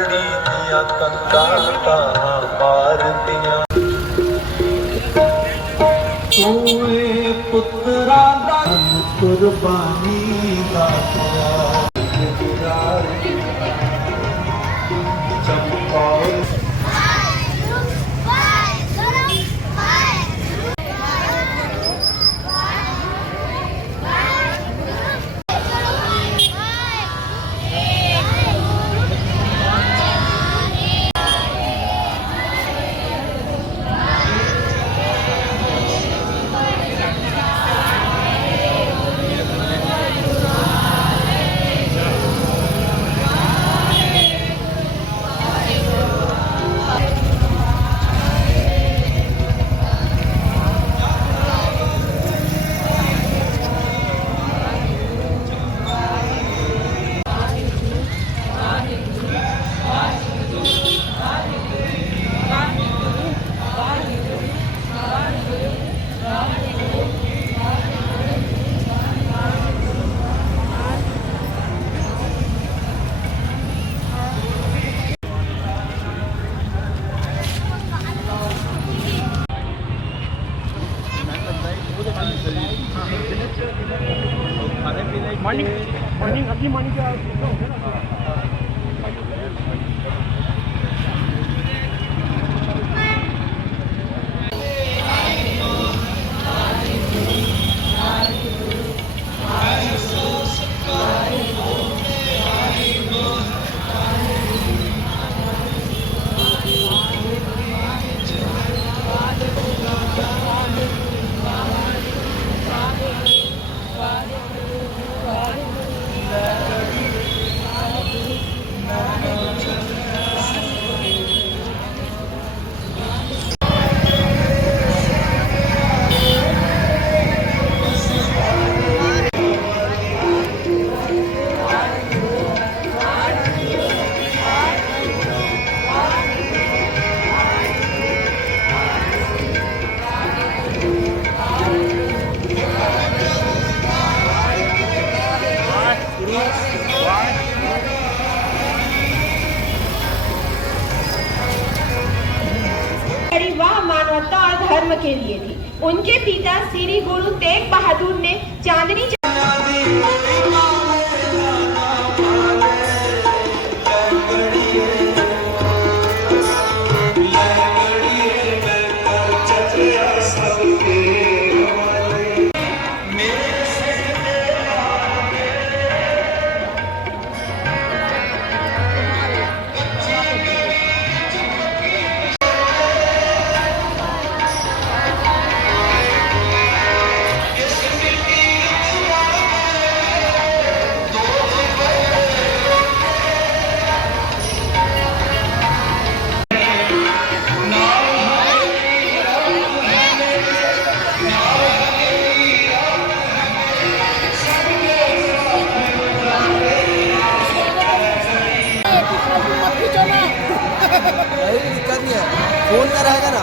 लड़ी दिया कंधा पार दिया तूए पुत्रा दान कुर्बानी दा चंपा मॉर्निंग अर्ली मॉर्निंग का होता है ना। वह मानवता और धर्म के लिए थी। उनके पिता श्री गुरु तेग बहादुर ने चांदनी दिक्कत नहीं है, फोन का रहेगा ना।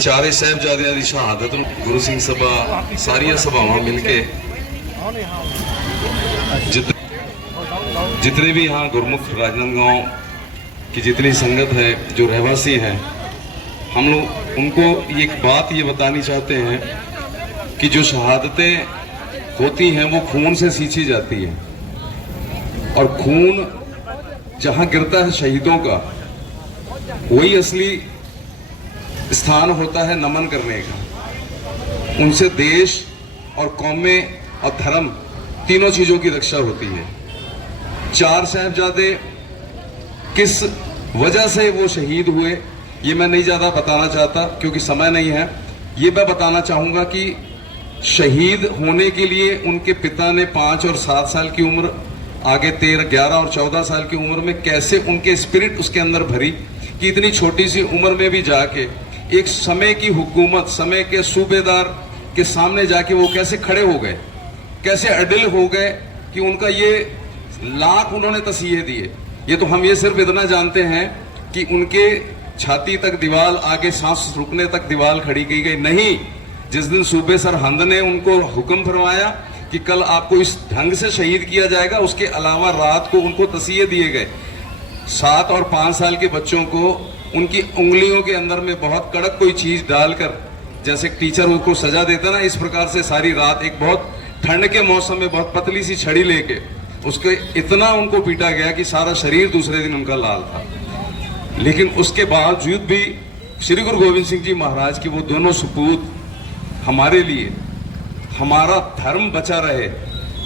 चारे साहिबजादियां दी शहादत गुरु सिंह सभा सारिया सभावां मिलके जितने भी यहाँ गुरमुख राजनांदगांव की जितनी संगत है, जो रहवासी हैं, हम लोग उनको एक बात ये बतानी चाहते हैं कि जो शहादतें होती हैं वो खून से सींची जाती है, और खून जहाँ गिरता है शहीदों का, वही असली स्थान होता है नमन करने का। उनसे देश और कौमें और धर्म तीनों चीजों की रक्षा होती है। चार साहिबजादे किस वजह से वो शहीद हुए ये मैं नहीं ज्यादा बताना चाहता क्योंकि समय नहीं है। ये मैं बताना चाहूंगा कि शहीद होने के लिए उनके पिता ने 5 और 7 साल की उम्र, आगे 13, 11 और 14 साल की उम्र में कैसे उनके स्पिरिट उसके अंदर भरी कि इतनी छोटी सी उम्र में भी जाके एक समय की हुकूमत, समय के सूबेदार के सामने जाके वो कैसे खड़े हो गए, कैसे अडिल हो गए कि उनका ये लाख उन्होंने तसीहे दिए। ये तो हम ये सिर्फ इतना जानते हैं कि उनके छाती तक दीवार, आगे सांस रुकने तक दीवार खड़ी की गई। नहीं, जिस दिन सूबे सरहंद ने उनको हुक्म फरमाया कि कल आपको इस ढंग से शहीद किया जाएगा, उसके अलावा रात को उनको तसीहे दिए गए। 7 और 5 साल के बच्चों को उनकी उंगलियों के अंदर में बहुत कड़क कोई चीज डालकर, जैसे टीचर उनको सजा देता ना, इस प्रकार से सारी रात एक बहुत ठंड के मौसम में बहुत पतली सी छड़ी लेके उसके इतना उनको पीटा गया कि सारा शरीर दूसरे दिन उनका लाल था। लेकिन उसके बावजूद भी श्री गुरु गोविंद सिंह जी महाराज की वो दोनों सपूत हमारे लिए, हमारा धर्म बचा रहे,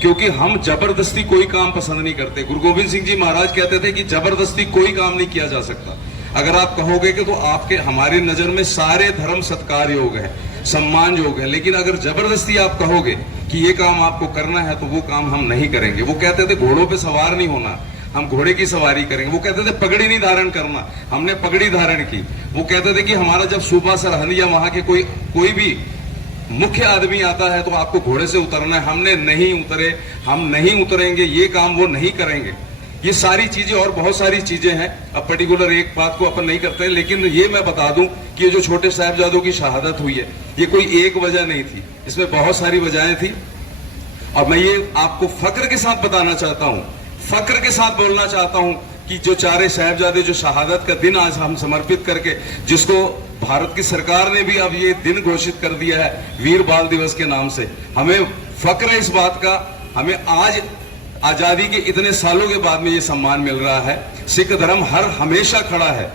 क्योंकि हम जबरदस्ती कोई काम पसंद नहीं करते। गुरु गोविंद सिंह जी महाराज कहते थे कि जबरदस्ती कोई काम नहीं किया जा सकता। अगर आप कहोगे कि तो आपके हमारी नजर में सारे धर्म सत्कार योग है, सम्मान योग है, लेकिन अगर जबरदस्ती आप कहोगे कि ये काम आपको करना है तो वो काम हम नहीं करेंगे। वो कहते थे घोड़ों पे सवार नहीं होना, हम घोड़े की सवारी करेंगे। वो कहते थे पगड़ी नहीं धारण करना, हमने पगड़ी धारण की। वो कहते थे कि हमारा जब सूबा सरहंद या वहां के कोई भी मुख्य आदमी आता है तो आपको घोड़े से उतरना है। हमने नहीं उतरे, हम नहीं उतरेंगे, ये काम वो नहीं करेंगे। ये सारी चीजें और बहुत सारी चीजें हैं। अब पर्टिकुलर एक बात को अपन नहीं करते, लेकिन ये मैं बता दूं कि ये जो छोटे साहिबजादों की शहादत हुई है, ये कोई एक वजह नहीं थी, इसमें बहुत सारी वजहें थी। और मैं ये आपको फक्र के साथ बताना चाहता हूं, फक्र के साथ बोलना चाहता हूं कि जो चारे साहिबजादे जो शहादत का दिन आज हम समर्पित करके, जिसको भारत की सरकार ने भी अब ये दिन घोषित कर दिया है वीर बाल दिवस के नाम से, हमें फक्र है इस बात का। हमें आज आजादी के इतने सालों के बाद में ये सम्मान मिल रहा है। सिख धर्म हमेशा खड़ा है,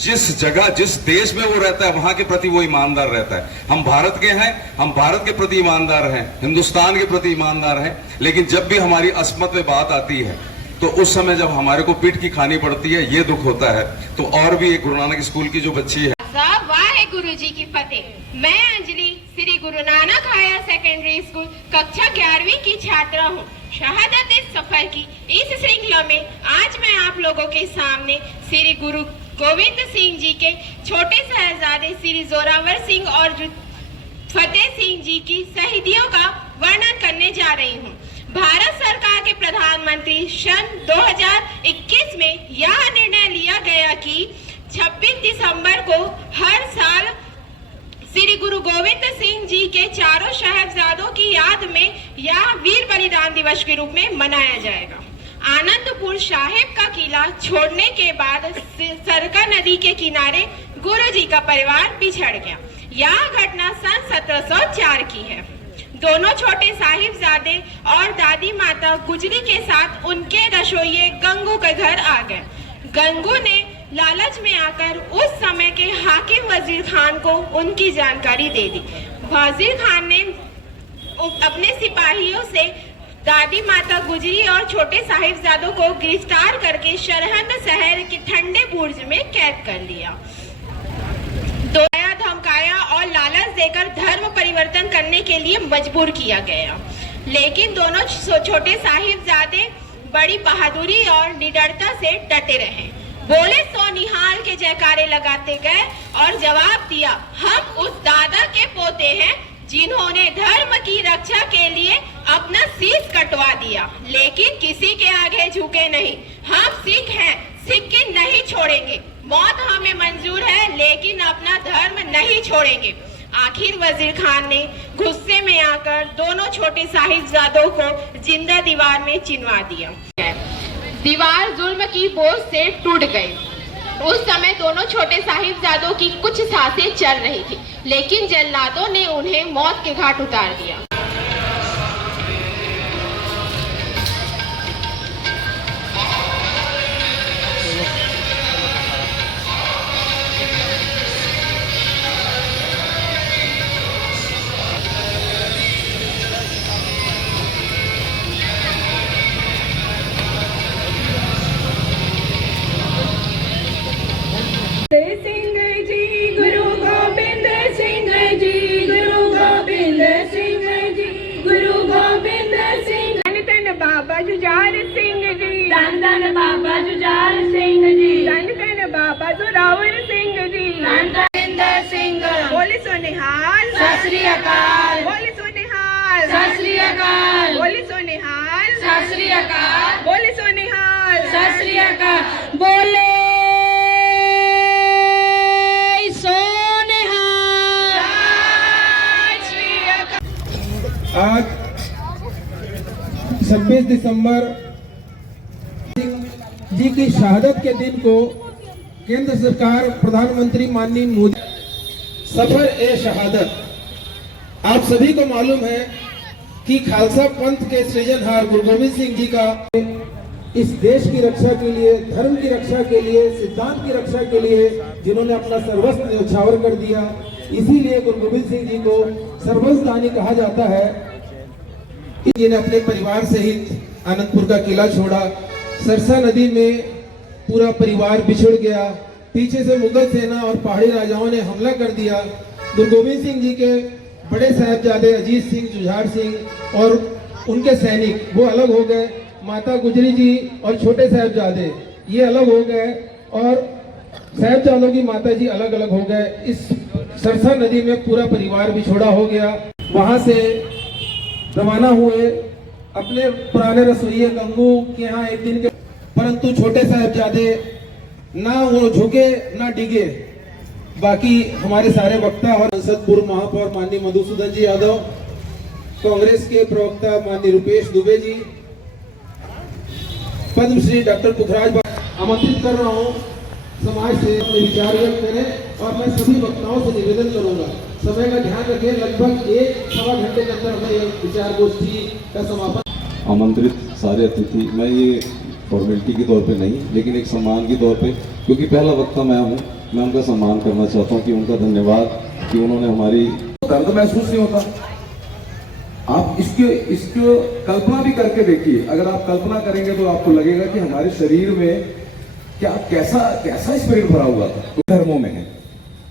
जिस जगह जिस देश में वो रहता है वहां के प्रति वो ईमानदार रहता है। हम भारत के हैं, हम भारत के प्रति ईमानदार हैं, हिंदुस्तान के प्रति ईमानदार हैं। लेकिन जब भी हमारी अस्मत में बात आती है तो उस समय जब हमारे को पीठ की खानी पड़ती है, ये दुख होता है। तो और भी एक गुरु नानक स्कूल की जो बच्ची है, वाहे गुरु जी की फतेह। मैं Anjali Shri Guru Nanak higher secondary school कक्षा 11वीं की छात्रा हूँ। शहादत इस सफर की इस श्रृंखला में आज मैं आप लोगों के सामने श्री गुरु गोविंद सिंह जी के छोटे साहिबजादे श्री जोरावर सिंह और फतेह सिंह जी की शहीदियों का वर्णन करने जा रही हूँ। भारत सरकार के प्रधानमंत्री सन 2021 में यह निर्णय लिया गया कि 26 दिसंबर को हर साल श्री गुरु गोविंद सिंह जी के चारों साहिबजादों की याद में यह वीर बलिदान दिवस के रूप में मनाया जाएगा। आनंदपुर साहिब का किला छोड़ने के बाद सरका नदी के किनारे गुरु जी का परिवार बिछड़ गया। यह घटना सन 1704 की है। दोनों छोटे साहिबजादे और दादी माता गुजरी के साथ उनके रसोइये गंगू के घर आ गए। गंगू ने लालच में आकर उस समय के हाकिम वजीर खान को उनकी जानकारी दे दी। वजीर खान ने अपने सिपाहियों से दादी माता गुजरी और छोटे साहिबजादों को गिरफ्तार करके सरहंद शहर के ठंडे बुर्ज में कैद कर लिया। धमकाया और लालच देकर धर्म परिवर्तन करने के लिए मजबूर किया गया। लेकिन दोनों छोटे साहिबजादे बड़ी बहादुरी और निडरता से डटे रहे। बोले सो निहाल के जयकारे लगाते गए और जवाब दिया, हम उस दादा के पोते हैं जिन्होंने धर्म की रक्षा के लिए अपना शीश कटवा दिया, लेकिन किसी के आगे झुके नहीं। हम सिख हैं, सिक्के नहीं छोड़ेंगे। मौत हमें मंजूर है लेकिन अपना धर्म नहीं छोड़ेंगे। आखिर वजीर खान ने गुस्से में आकर दोनों छोटे साहिबजादों को जिंदा दीवार में चिनवा दिया। दीवार जुल्म की बोझ से टूट गई। उस समय दोनों छोटे साहिबजादों की कुछ सांसें चल रही थी, लेकिन जल्लादों ने उन्हें मौत के घाट उतार दिया। बाबा जुझार सिंह जी, धन धन बाबा जुझार सिंह जी, धन धन बाबा जोरावर सिंह जी, धन धन सिंह। बोले सो निहाल, सत श्री अकाल, बोले सो निहाल, सत श्री अकाल, बोले सो निहाल, सत श्री अकाल, बोले बोले सोनिहाल। आज 26 दिसंबर जी की शहादत के दिन को केंद्र सरकार प्रधानमंत्री माननीय मोदी सफर ए शहादत। आप सभी को मालूम है कि खालसा पंथ के सृजनहार गुरु गोविंद सिंह जी का इस देश की रक्षा के लिए, धर्म की रक्षा के लिए, सिद्धांत की रक्षा के लिए जिन्होंने अपना सर्वस्व न्यौछावर कर दिया, इसीलिए गुरु गोविंद सिंह जी को सर्वस्व दानी कहा जाता है। जिन्हें अपने परिवार सहित आनंदपुर का किला छोड़ा, सरसा नदी में पूरा परिवार बिछड़ गया, पीछे से मुगल सेना और पहाड़ी राजाओं ने हमला कर दिया। गुरु गोविंद सिंह जी के बड़े साहबजादे अजीत सिंह, जुझार सिंह और उनके सैनिक वो अलग हो गए। माता गुजरी जी और छोटे साहबजादे ये अलग हो गए और साहबजादों की माता जी अलग अलग हो गए। इस सरसा नदी में पूरा परिवार बिछोड़ा हो गया। वहां से रवाना हुए अपने पुराने रसोइये गंगू के यहाँ एक दिन के, परंतु छोटे साहबजादे ना वो झुके ना डिगे। बाकी हमारे सारे वक्ता और संसद पूर्व महापौर माननीय मधुसूदन जी यादव, कांग्रेस के प्रवक्ता माननीय रुपेश दुबे जी, पद्मश्री डॉक्टर पुखराज आमंत्रित कर रहा हूँ समाज से अपने विचार व्यक्त करें और मैं सभी वक्ताओं से निवेदन करूंगा समय का ध्यान रखें। लगभग 1-1.25 घंटे के अंदर हमें विचार गोष्ठी का समापन। आमंत्रित सारे अतिथि, मैं ये फॉर्मेलिटी के तौर पे नहीं लेकिन एक सम्मान के तौर पे, क्योंकि पहला वक्ता मैं हूँ, मैं उनका सम्मान करना चाहता हूँ कि उनका धन्यवाद कि उन्होंने हमारी दर्द महसूस नहीं होता। आप इसको कल्पना भी करके देखिए। अगर आप कल्पना करेंगे तो आपको लगेगा कि हमारे शरीर में क्या कैसा स्पिरिट भरा हुआ था। धर्मों में है,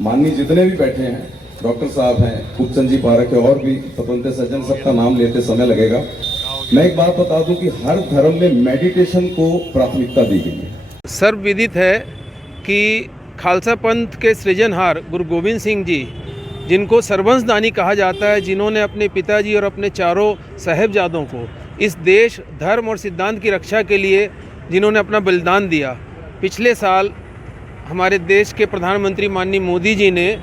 माननीय जितने भी बैठे हैं, डॉक्टर साहब हैं, खूबचंद जी पारक है और भी स्वतंत्र सज्जन, सबका नाम लेते समय लगेगा। मैं एक बात बता दूं कि हर धर्म में मेडिटेशन को प्राथमिकता दी गई है। सर्वविदित है कि खालसा पंथ के सृजनहार गुरु गोविंद सिंह जी, जिनको सर्वंस दानी कहा जाता है, जिन्होंने अपने पिताजी और अपने चारों साहबजादों को इस देश, धर्म और सिद्धांत की रक्षा के लिए जिन्होंने अपना बलिदान दिया। पिछले साल हमारे देश के प्रधानमंत्री माननीय मोदी जी ने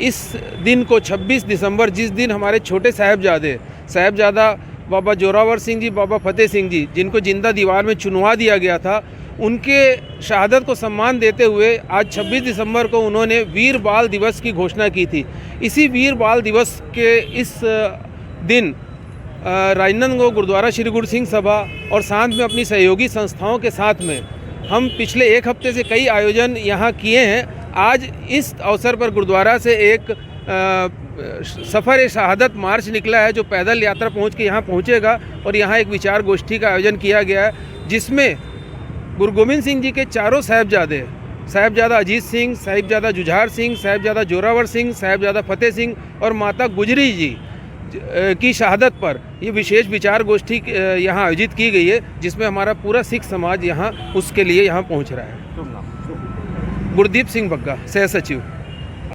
इस दिन को 26 दिसंबर, जिस दिन हमारे छोटे साहबजादा बाबा जोरावर सिंह जी, बाबा फतेह सिंह जी, जिनको जिंदा दीवार में चुनवा दिया गया था, उनके शहादत को सम्मान देते हुए आज 26 दिसंबर को उन्होंने वीर बाल दिवस की घोषणा की थी। इसी वीर बाल दिवस के इस दिन राजनांदगांव गुरुद्वारा श्री गुरु सिंह सभा और साथ में अपनी सहयोगी संस्थाओं के साथ में हम पिछले एक हफ्ते से कई आयोजन यहाँ किए हैं। आज इस अवसर पर गुरुद्वारा से एक सफ़र ए शहादत मार्च निकला है, जो पैदल यात्रा पहुँच के यहाँ पहुँचेगा और यहाँ एक विचार गोष्ठी का आयोजन किया गया है, जिसमें गुरु गोविंद सिंह जी के चारों साहबजादा अजीत सिंह, साहिबजादा जुझार सिंह, साहिबजादा जोरावर सिंह, साहिबजादा फतेह सिंह और माता गुजरी जी की शहादत पर ये विशेष विचार गोष्ठी यहाँ आयोजित की गई है, जिसमें हमारा पूरा सिख समाज यहाँ उसके लिए यहाँ पहुँच रहा है। गुरदीप सिंह बग्गा, सह सचिव।